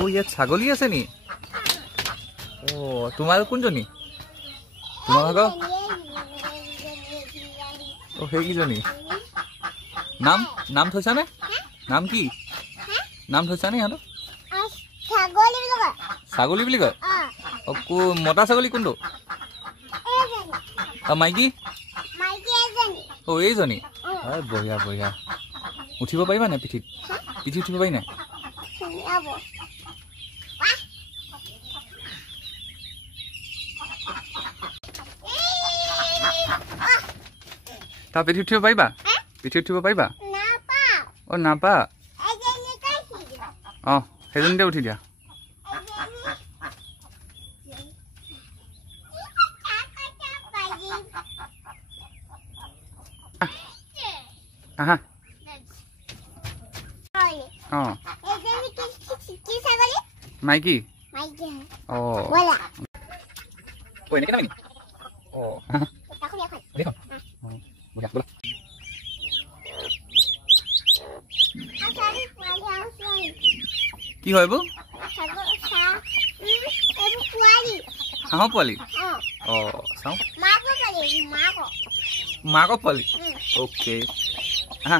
ও ইয়াত ছাগলী আছে নি? ও তোমাৰ কোনজনী? তোমাৰ ভাগৰ? ও সেইকেইজনী। নাম নাম থৈছানে? নাম কি? নাম থৈছানে সিহঁতৰ? ছাগলী বুলি কয়? মতা ছাগলী কোনটো? মাইকী? ও এইজনী? বঢ়িয়া বঢ়িয়া। উঠিব পাৰিবা নাই পিঠিত? পিঠি উঠিব পাৰি নাই? তাৰ পিঠি উঠিব পাৰিবা? পিঠি উঠিব পাৰিবা? অ নাপা? অ সেইজনীতে উঠি দিয়া। আহা অ মাইকী? অ এনেকে নামি অ কি হয় এইবোৰ? হাঁহৰ পোৱালি? অ চাওঁ মাকৰ পোৱালি। অ'কে আহা